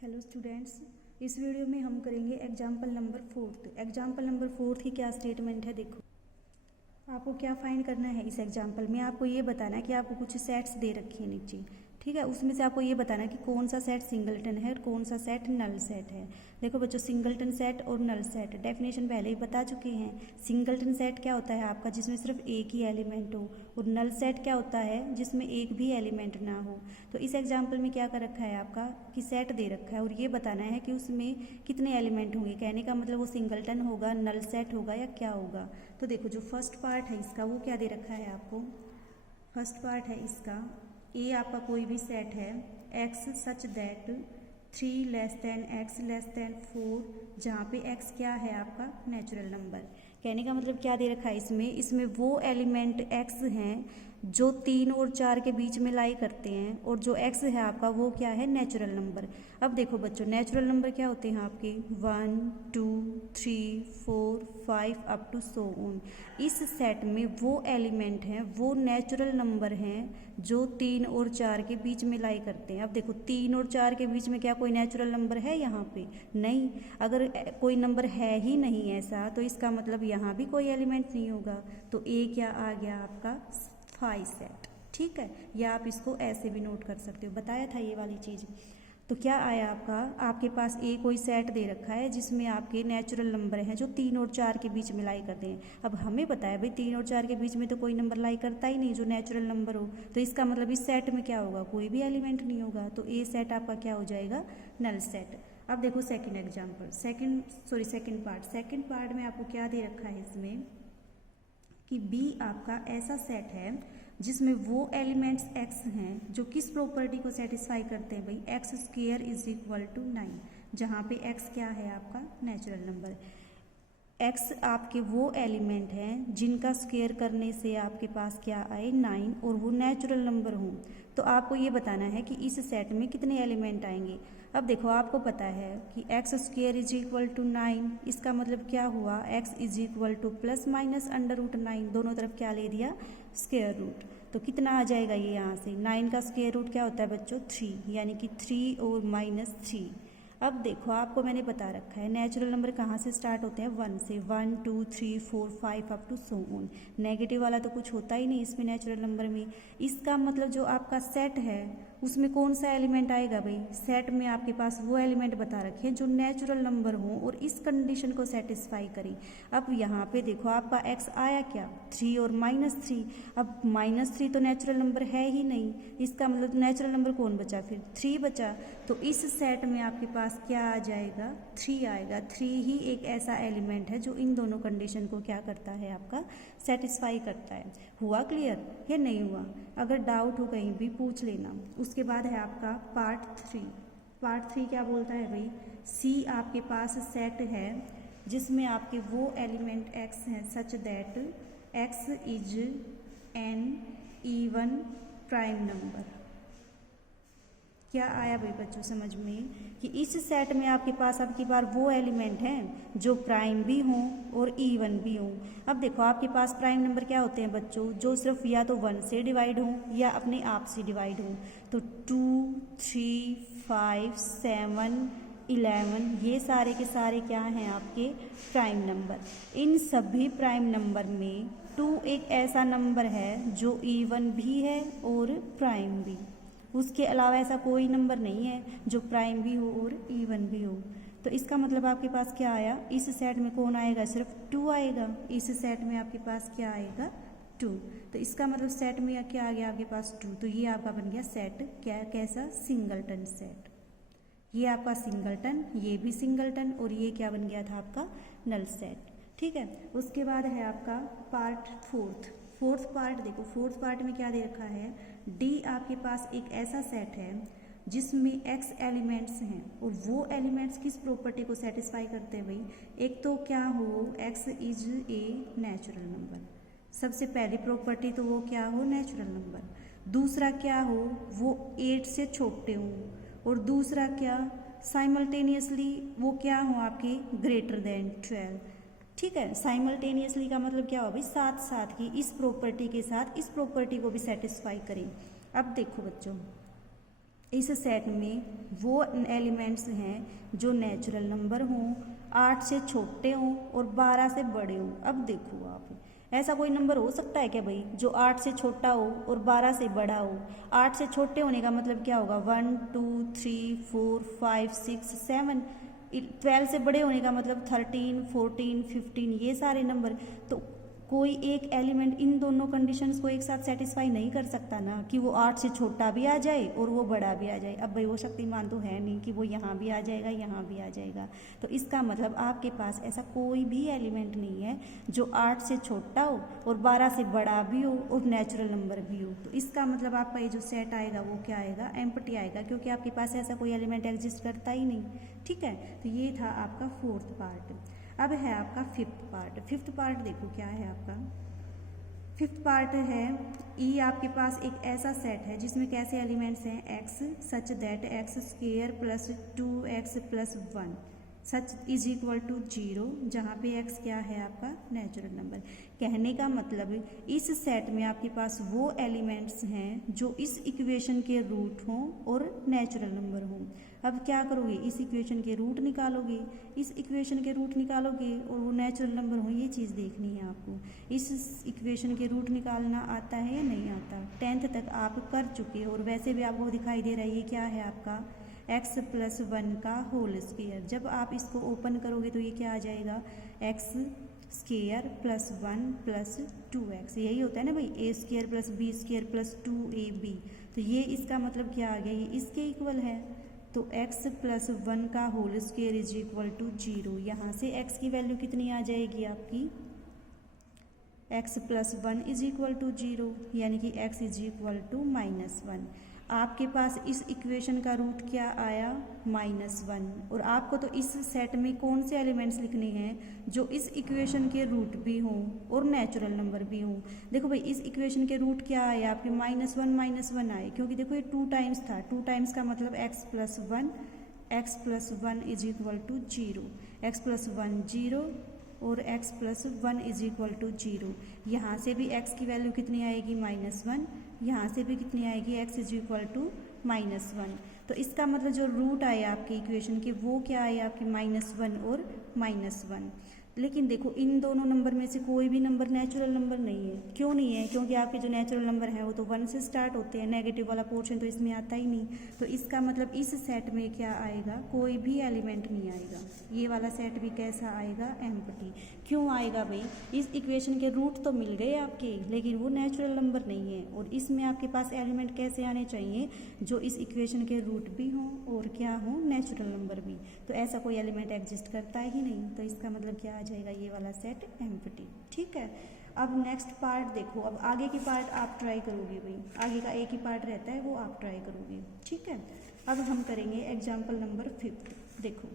Hello students, इस video में हम करेंगे एग्जाम्पल नंबर 4। एग्जाम्पल नंबर 4 की क्या स्टेटमेंट है। देखो, आपको क्या फाइंड करना है इस एग्जाम्पल में। आपको ये बताना है कि आपको कुछ सेट्स दे रखी है नीचे, ठीक है। उसमें से आपको ये बताना है कि कौन सा सेट सिंगलटन है और कौन सा सेट नल सेट है। देखो बच्चों, सिंगलटन सेट और नल सेट डेफिनेशन पहले ही बता चुके हैं। सिंगलटन सेट क्या होता है आपका, जिसमें सिर्फ एक ही एलिमेंट हो, और नल सेट क्या होता है जिसमें एक भी एलिमेंट ना हो। तो इस एग्जाम्पल में क्या कर रखा है आपका कि सेट दे रखा है और ये बताना है कि उसमें कितने एलिमेंट होंगे। कहने का मतलब वो सिंगलटन होगा, नल सेट होगा या क्या होगा। तो देखो, जो फर्स्ट पार्ट है इसका वो क्या दे रखा है आपको। फर्स्ट पार्ट है इसका, ए आपका कोई भी सेट है x such that 3 less than x less than 4, जहाँ पे एक्स क्या है आपका नेचुरल नंबर। कहने का मतलब क्या दे रखा है इसमें वो एलिमेंट एक्स हैं जो 3 और 4 के बीच में लाई करते हैं, और जो एक्स है आपका वो क्या है नेचुरल नंबर। अब देखो बच्चों, नेचुरल नंबर क्या होते हैं आपके 1 2 3 4 5 अप टू सो ऑन। इस सेट में वो एलिमेंट हैं, वो नेचुरल नंबर हैं जो 3 और 4 के बीच में लाई करते हैं। अब देखो, 3 और 4 के बीच में क्या कोई नेचुरल नंबर है यहाँ पे? नहीं। अगर कोई नंबर है ही नहीं ऐसा, तो इसका मतलब यहाँ भी कोई एलिमेंट नहीं होगा। तो ए क्या आ गया आपका 5 सेट, ठीक है। या आप इसको ऐसे भी नोट कर सकते हो, बताया था ये वाली चीज़। तो क्या आया आपका, आपके पास ए कोई सेट दे रखा है जिसमें आपके नेचुरल नंबर हैं जो 3 और 4 के बीच में लाई करते हैं। अब हमें पता है भाई 3 और 4 के बीच में तो कोई नंबर लाई करता ही नहीं जो नेचुरल नंबर हो। तो इसका मतलब इस सेट में क्या होगा, कोई भी एलिमेंट नहीं होगा। तो ए सेट आपका क्या हो जाएगा, नल सेट। अब देखो सेकंड एग्जांपल, सेकंड पार्ट में आपको क्या दे रखा है इसमें कि बी आपका ऐसा सेट है जिसमें वो एलिमेंट्स एक्स हैं जो किस प्रॉपर्टी को सेटिस्फाई करते हैं भाई, x square is equal to 9, जहाँ पे एक्स क्या है आपका नेचुरल नंबर। एक्स आपके वो एलिमेंट हैं जिनका स्क्वेयर करने से आपके पास क्या आए 9, और वो नेचुरल नंबर हों। तो आपको ये बताना है कि इस सेट में कितने एलिमेंट आएंगे। अब देखो, आपको पता है कि x square is equal to 9, इसका मतलब क्या हुआ, x is equal to plus minus under root 9, दोनों तरफ क्या ले दिया स्क्वेयर रूट। तो कितना आ जाएगा ये यहाँ से, 9 का स्क्वेयर रूट क्या होता है बच्चों 3, यानी कि 3 और माइनस 3। अब देखो, आपको मैंने बता रखा है नेचुरल नंबर कहाँ से स्टार्ट होते हैं, 1 से। 1 2 3 4 5 up to so on. Negative वाला तो कुछ होता ही नहीं इसमें नेचुरल नंबर में। इसका मतलब जो आपका सेट है उसमें कौन सा एलिमेंट आएगा भाई, सेट में आपके पास वो एलिमेंट बता रखे हैं जो नेचुरल नंबर हो और इस कंडीशन को सेटिस्फाई करें। अब यहाँ पे देखो, आपका एक्स आया क्या 3 और -3। अब -3 तो नेचुरल नंबर है ही नहीं, इसका मतलब नेचुरल नंबर कौन बचा, फिर 3 बचा। तो इस सेट में आपके पास क्या आ जाएगा 3 आएगा। 3 ही एक ऐसा एलिमेंट है जो इन दोनों कंडीशन को क्या करता है आपका सेटिस्फाई करता है। हुआ क्लियर या नहीं हुआ? अगर डाउट हो कहीं भी पूछ लेना। उसके बाद है आपका पार्ट 3। पार्ट 3 क्या बोलता है भाई, सी आपके पास सेट है जिसमें आपके वो एलिमेंट एक्स हैं सच that x is an even prime number. क्या आया भाई बच्चों समझ में, कि इस सेट में आपके पास अब की बार वो एलिमेंट हैं जो प्राइम भी हों और इवन भी हों। अब देखो, आपके पास प्राइम नंबर क्या होते हैं बच्चों, जो सिर्फ या तो 1 से डिवाइड हों या अपने आप से डिवाइड हों। तो 2 3 5 7 11 ये सारे के सारे क्या हैं आपके प्राइम नंबर। इन सभी प्राइम नंबर में 2 एक ऐसा नंबर है जो इवन भी है और प्राइम भी। उसके अलावा ऐसा कोई नंबर नहीं है जो प्राइम भी हो और इवन भी हो। तो इसका मतलब आपके पास क्या आया, इस सेट में कौन आएगा, सिर्फ 2 आएगा। इस सेट में आपके पास क्या आएगा 2। तो इसका मतलब सेट में क्या आ गया आपके पास 2। तो ये आपका बन गया सेट क्या, कैसा, सिंगलटन सेट। ये आपका सिंगलटन, ये भी सिंगलटन, और ये क्या बन गया था आपका नल सेट, ठीक है। उसके बाद है आपका पार्ट फोर्थ पार्ट। देखो, फोर्थ पार्ट में क्या दे रखा है, डी आपके पास एक ऐसा सेट है जिसमें एक्स एलिमेंट्स हैं और वो एलिमेंट्स किस प्रॉपर्टी को सेटिस्फाई करते हैं भाई, एक तो क्या हो x is a natural number, सबसे पहली प्रॉपर्टी तो वो क्या हो नेचुरल नंबर। दूसरा क्या हो वो 8 से छोटे हों, और दूसरा क्या साइमल्टेनियसली वो क्या हो आपके ग्रेटर देन 12, ठीक है। साइमल्टेनियसली का मतलब क्या हो भाई, साथ साथ की इस प्रॉपर्टी के साथ इस प्रॉपर्टी को भी सेटिस्फाई करें। अब देखो बच्चों, इस सेट में वो एलिमेंट्स हैं जो नेचुरल नंबर हों, 8 से छोटे हों और 12 से बड़े हों। अब देखो आप, ऐसा कोई नंबर हो सकता है क्या भाई जो 8 से छोटा हो और 12 से बड़ा हो? 8 से छोटे होने का मतलब क्या होगा? 1 2 3 4 5 6 7। 12 से बड़े होने का मतलब 13 14 15, ये सारे नंबर। तो कोई एक एलिमेंट इन दोनों कंडीशंस को एक साथ सेटिस्फाई नहीं कर सकता ना, कि वो 8 से छोटा भी आ जाए और वो बड़ा भी आ जाए। अब भाई वो शक्तिमान तो है नहीं कि वो यहाँ भी आ जाएगा यहाँ भी आ जाएगा। तो इसका मतलब आपके पास ऐसा कोई भी एलिमेंट नहीं है जो 8 से छोटा हो और 12 से बड़ा भी हो और नेचुरल नंबर भी हो। तो इसका मतलब आपका ये जो सेट आएगा वो क्या आएगा? एम्प्टी आएगा, क्योंकि आपके पास ऐसा कोई एलिमेंट एग्जिस्ट करता ही नहीं। ठीक है, तो ये था आपका फोर्थ पार्ट। अब है आपका फिफ्थ पार्ट। फिफ्थ पार्ट देखो क्या है आपका। फिफ्थ पार्ट है ई। आपके पास एक ऐसा सेट है जिसमें कैसे एलिमेंट्स हैं? X such that x square plus 2x plus 1 such is equal to 0, जहाँ पे x क्या है? आपका नेचुरल नंबर। कहने का मतलब इस सेट में आपके पास वो एलिमेंट्स हैं जो इस इक्वेशन के रूट हों और नेचुरल नंबर हों। अब क्या करोगे? इस इक्वेशन के रूट निकालोगे, इस इक्वेशन के रूट निकालोगे और वो नेचुरल नंबर हो, ये चीज़ देखनी है आपको। इस इक्वेशन के रूट निकालना आता है या नहीं आता? 10th तक आप कर चुके हो और वैसे भी आपको दिखाई दे रहा है ये क्या है आपका? x प्लस 1 का होल स्क्वेयर। जब आप इसको ओपन करोगे तो ये क्या आ जाएगा? x square plus 1 plus 2x। यही होता है ना भाई, a square plus b square plus 2ab। तो ये इसका मतलब क्या आ गया? ये इसके इक्वल है। तो x प्लस 1 का whole square is equal to 0। यहाँ से x की वैल्यू कितनी आ जाएगी आपकी? x plus 1 is equal to 0, यानी कि x इज इक्वल टू -1। आपके पास इस इक्वेशन का रूट क्या आया? -1। और आपको तो इस सेट में कौन से एलिमेंट्स लिखने हैं? जो इस इक्वेशन के रूट भी हों और नेचुरल नंबर भी हों। देखो भाई, इस इक्वेशन के रूट क्या आए आपके? -1 आए, क्योंकि देखो ये 2 टाइम्स था। 2 टाइम्स का मतलब x plus 1 is equal to 0। x plus 1 0 और x plus 1 is equal to 0। यहाँ से भी x की वैल्यू कितनी आएगी? -1। यहाँ से भी कितनी आएगी? x is equal to -1। तो इसका मतलब जो रूट आए आपके इक्वेशन के वो क्या आए आपके? -1 और -1। लेकिन देखो इन दोनों नंबर में से कोई भी नंबर नेचुरल नंबर नहीं है। क्यों नहीं है? क्योंकि आपके जो नेचुरल नंबर हैं वो तो 1 से स्टार्ट होते हैं। नेगेटिव वाला पोर्शन तो इसमें आता ही नहीं। तो इसका मतलब इस सेट में क्या आएगा? कोई भी एलिमेंट नहीं आएगा। ये वाला सेट भी कैसा आएगा? एम्प्टी। क्यों आएगा भाई? इस इक्वेशन के रूट तो मिल गए आपके, लेकिन वो नेचुरल नंबर नहीं है। और इसमें आपके पास एलिमेंट कैसे आने चाहिए? जो इस इक्वेशन के रूट भी हों और क्या हों? नेचुरल नंबर भी। तो ऐसा कोई एलिमेंट एग्जिस्ट करता ही नहीं। तो इसका मतलब क्या आ जाएगा? ये वाला सेट एम्प्टी। ठीक है, अब नेक्स्ट पार्ट देखो। अब आगे की पार्ट आप ट्राई करोगे भाई, आगे का एक ही पार्ट रहता है वो आप ट्राई करोगे। ठीक है, अब हम करेंगे एग्जाम्पल नंबर 5। देखो